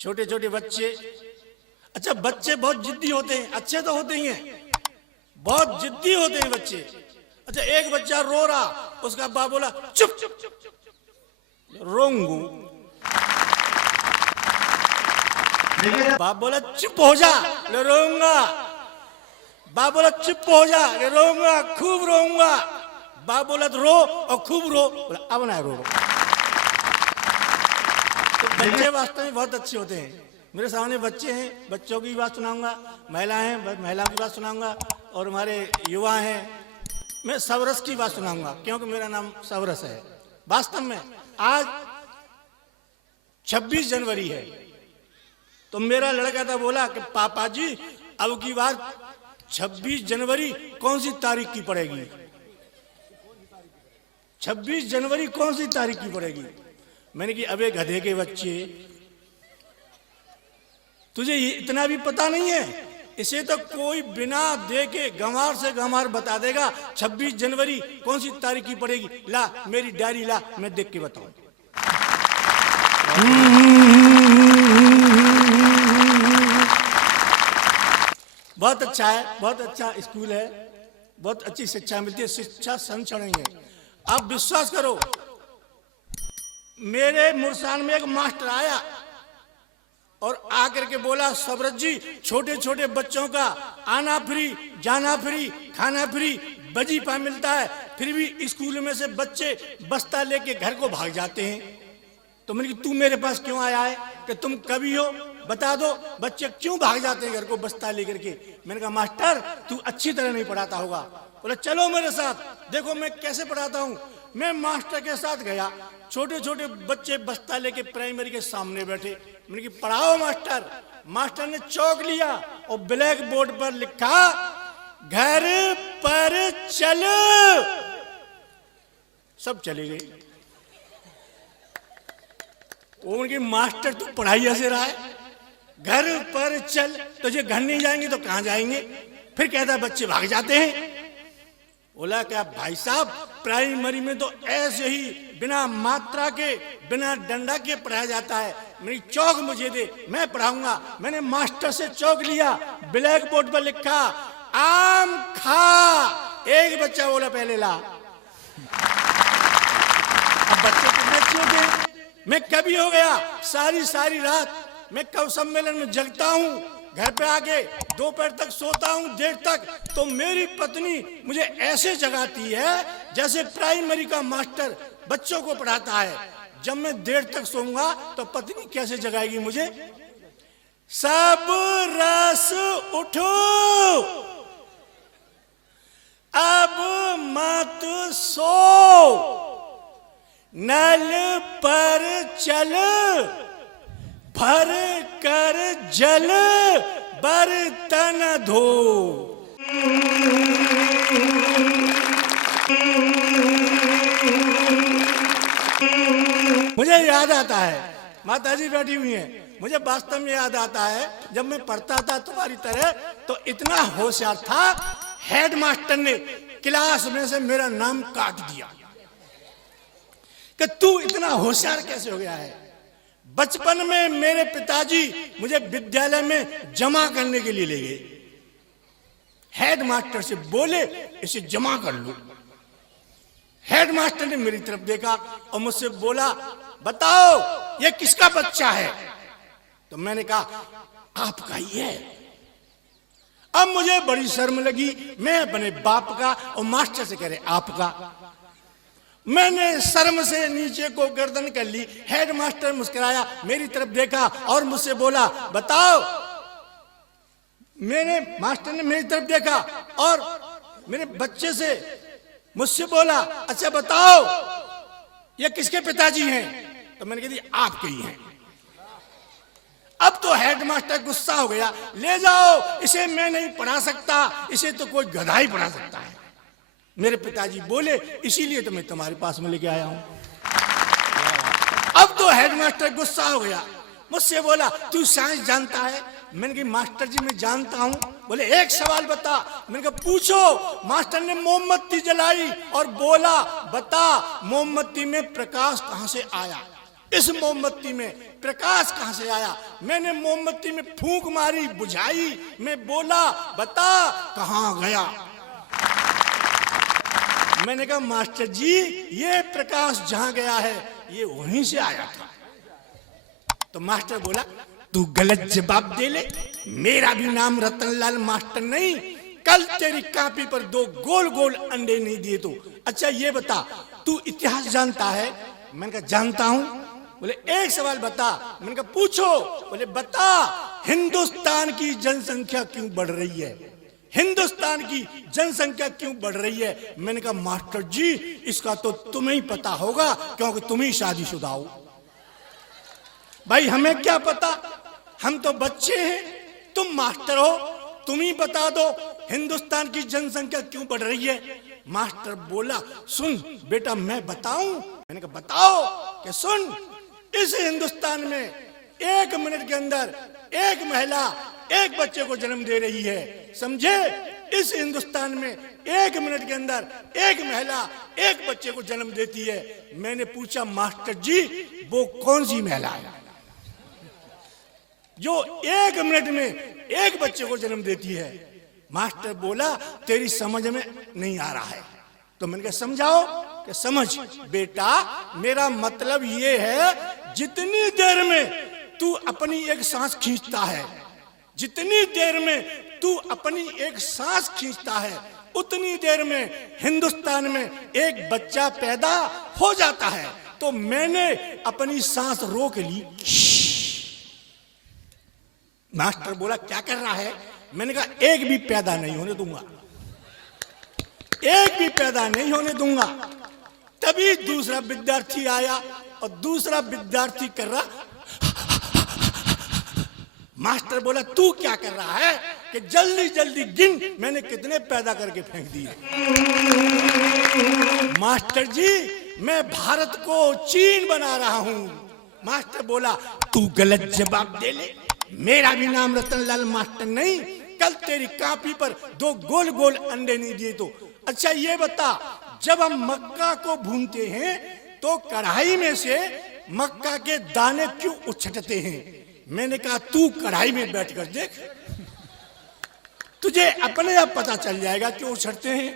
छोटे छोटे बच्चे। अच्छा, बच्चे बहुत जिद्दी होते हैं, अच्छे तो होते ही हैं, बहुत जिद्दी होते हैं बच्चे। अच्छा, एक बच्चा रो रहा, उसका बाप बोला चुप चुप चुप चुप, रोंगू। बाप बोला चुप हो जा, ले रोऊंगा। बाप बोला चुप हो जा, ले रोऊंगा, खूब रोऊंगा। बाप बोला तो रो और खूब रो, बोला अब ना रो। तो बच्चे वास्तव में बहुत अच्छे होते हैं। मेरे सामने बच्चे हैं, बच्चों की बात सुनाऊंगा, महिलाएं हैं, महिलाओं की बात सुनाऊंगा, और हमारे युवा हैं। मैं सवरस की बात सुनाऊंगा क्योंकि मेरा नाम सवरस है। वास्तव में आज 26 जनवरी है, तो मेरा लड़का था, बोला कि पापा जी अब की बार 26 जनवरी कौन सी तारीख की पड़ेगी? 26 जनवरी कौन सी तारीख की पड़ेगी? मैंने कि अबे गधे के बच्चे, तुझे इतना भी पता नहीं है? इसे तो कोई बिना देखे गंवार से गंवार बता देगा 26 जनवरी कौन सी तारीख की पड़ेगी। ला मेरी डायरी ला, मैं देख के बताऊं। बहुत अच्छा है, बहुत अच्छा स्कूल है, बहुत अच्छी शिक्षा मिलती है, शिक्षा संरक्षण है। आप विश्वास करो, मेरे मुरसान में एक मास्टर आया और आकर के बोला, सवरत जी छोटे छोटे बच्चों का आना फ्री, जाना फ्री, खाना फ्री, वजीफा मिलता है, फिर भी स्कूल में से बच्चे बस्ता लेके घर को भाग जाते हैं। तो मैंने कहा तू मेरे पास क्यों आया है? कि तुम कभी हो, बता दो बच्चे क्यों भाग जाते हैं घर को बस्ता लेकर के। मैंने कहा मास्टर तू अच्छी तरह नहीं पढ़ाता होगा। बोला चलो मेरे साथ, देखो मैं कैसे पढ़ाता हूँ। मैं मास्टर के साथ गया, छोटे छोटे बच्चे बस्ता लेके प्राइमरी के सामने बैठे। मैंने कहा पढ़ाओ मास्टर। मास्टर ने चौक लिया और ब्लैक बोर्ड पर लिखा, घर पर चल। सब चले गए। उनके मास्टर तू पढ़ाई ऐसे रहा है, घर पर चल, तो जो घर नहीं जाएंगे तो कहां जाएंगे? फिर कहता है बच्चे भाग जाते हैं। बोला क्या भाई साहब, प्राइमरी में तो ऐसे ही बिना मात्रा के, बिना डंडा के पढ़ाया जाता है। मेरी चौक मुझे दे, मैं पढ़ाऊंगा। मैंने मास्टर से चौक लिया, ब्लैक बोर्ड पर लिखा आम खा। एक बच्चा बोला पहले ला। अब बच्चे कितने अच्छे होते हैं। मैं कभी हो गया सारी सारी रात मैं कब सम्मेलन में जगता हूँ, घर पे आके दोपहर तक सोता हूँ, देर तक। तो मेरी पत्नी मुझे ऐसे जगाती है जैसे प्राइमरी का मास्टर बच्चों को पढ़ाता है। जब मैं देर तक सोऊंगा तो पत्नी कैसे जगाएगी मुझे? सब रस उठो, अब मत सो, नल पर चल, भर कर जल, बर्तन धो। मुझे याद आता है, माता जी बैठी हुई हैं, मुझे वास्तव में याद आता है जब मैं पढ़ता था तुम्हारी तरह, तो इतना होशियार था, हेडमास्टर ने क्लास में से मेरा नाम काट दिया कि तू इतना होशियार कैसे हो गया है। बचपन में मेरे पिताजी मुझे विद्यालय में जमा करने के लिए ले गए। हेडमास्टर से बोले इसे जमा कर लो। हेडमास्टर ने मेरी तरफ देखा और मुझसे बोला बताओ ये किसका बच्चा है? तो मैंने कहा आपका ही है। अब मुझे बड़ी शर्म लगी, मैं अपने बाप का और मास्टर से कह रहे आपका। मैंने शर्म से नीचे को गर्दन कर ली। हेडमास्टर मुस्कुराया, मेरी तरफ देखा और मुझसे बोला बताओ। मेरे मास्टर ने मेरी तरफ देखा और मेरे बच्चे से मुझसे बोला अच्छा बताओ ये किसके पिताजी हैं? तो मैंने कह दिया आपके ही हैं। अब तो हेडमास्टर गुस्सा हो गया, ले जाओ इसे, मैं नहीं पढ़ा सकता, इसे तो कोई गधा ही पढ़ा सकता है। मेरे पिताजी बोले इसीलिए तो मैं तुम्हारे पास में लेके आया हूं। अब तो हेडमास्टर गुस्सा हो गया, मुझसे बोला तू साइंस जानता है? मैंने कहा मास्टर जी मैं जानता हूं। बोले एक सवाल बता। मैंने कहा पूछो। मास्टर ने मोमबत्ती जलाई और बोला बता मोमबत्ती में प्रकाश कहां से आया? इस मोमबत्ती में प्रकाश कहां से आया? मैंने मोमबत्ती में फूंक मारी, बुझाई, मैं बोला बता कहां गया? मैंने कहा मास्टर जी ये प्रकाश जहां गया है ये वहीं से आया था। तो मास्टर बोला तू गलत जवाब दे ले, मेरा भी नाम रतनलाल मास्टर नहीं, कल तेरी कॉपी पर 2 गोल गोल अंडे नहीं दिए तो। अच्छा ये बता तू इतिहास जानता है? मैंने कहा जानता हूं। बोले एक सवाल बता। मैंने कहा पूछो। बोले बता हिंदुस्तान की जनसंख्या क्यों बढ़ रही है? हिंदुस्तान की जनसंख्या क्यों बढ़ रही है? मैंने कहा मास्टर जी इसका तो तुम्हें ही पता होगा क्योंकि तुम ही शादीशुदा हो। भाई हमें क्या पता, हम तो बच्चे हैं, तुम मास्टर हो, तुम ही बता दो हिंदुस्तान की जनसंख्या क्यों बढ़ रही है। मास्टर बोला सुन बेटा मैं बताऊं। मैंने कहा बताओ। कि सुन इस हिंदुस्तान में 1 मिनट के अंदर एक महिला एक बच्चे को जन्म दे रही है, समझे? इस हिंदुस्तान में 1 मिनट के अंदर एक महिला एक बच्चे को जन्म देती है। मैंने पूछा मास्टर जी वो कौन सी महिला है जो 1 मिनट में एक बच्चे को जन्म देती है? मास्टर बोला तेरी समझ में नहीं आ रहा है। तो मैंने कहा समझाओ। कि समझ बेटा मेरा मतलब ये है जितनी देर में तू अपनी एक सांस खींचता है, जितनी देर में तू अपनी एक सांस खींचता है उतनी देर में हिंदुस्तान में एक बच्चा पैदा हो जाता है। तो मैंने अपनी सांस रोक ली। मास्टर बोला क्या कर रहा है? मैंने कहा एक भी पैदा नहीं होने दूंगा, एक भी पैदा नहीं होने दूंगा। तभी दूसरा विद्यार्थी आया और दूसरा विद्यार्थी कर रहा। मास्टर बोला तू क्या कर रहा है? कि जल्दी जल्दी गिन मैंने कितने पैदा करके फेंक दिए। मास्टर जी मैं भारत को चीन बना रहा हूं। मास्टर बोला तू गलत जवाब दे ले, मेरा भी नाम रतनलाल मास्टर नहीं, कल तेरी कॉपी पर 2 गोल गोल अंडे नहीं दिए तो। अच्छा ये बता जब हम मक्का को भूनते हैं तो कढ़ाई में से मक्का के दाने क्यों उछटते हैं? मैंने कहा तू कढ़ाई में बैठकर देख, तुझे अपने आप पता चल जाएगा क्यों उछटते हैं।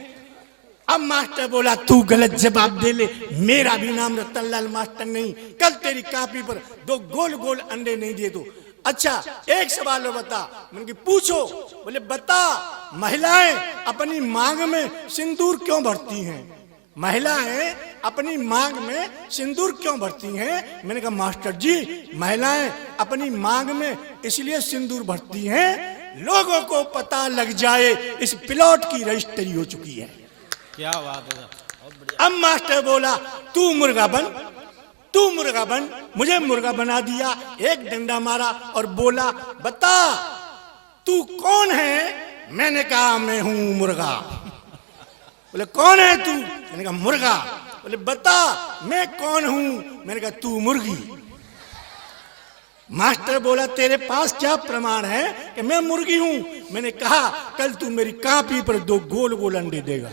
अब मास्टर बोला तू गलत जवाब दे ले, मेरा भी नाम रतनलाल मास्टर नहीं, कल तेरी कॉपी पर 2 गोल गोल अंडे नहीं दिए तो। अच्छा एक सवाल बता। मैंने कहा पूछो। बोले बता महिलाएं अपनी मांग में सिंदूर क्यों भरती हैं? महिलाएं अपनी मांग में सिंदूर क्यों भरती हैं? मैंने कहा मास्टर जी महिलाएं अपनी मांग में इसलिए सिंदूर भरती हैं लोगों को पता लग जाए इस प्लॉट की रजिस्ट्री हो चुकी है। क्या बात है। अब मास्टर बोला तू मुर्गा बन, तू मुर्गा बन। मुझे मुर्गा बना दिया, एक डंडा मारा और बोला बता तू कौन है? मैंने कहा मैं हूं मुर्गा। बोले कौन है तू? मैंने कहा मुर्गा। बोले बता मैं कौन हूं? मैंने कहा तू मुर्गी। मास्टर बोला तेरे पास क्या प्रमाण है कि मैं मुर्गी हूं? मैंने कहा कल तू मेरी कॉपी पर 2 गोल गोल अंडे देगा।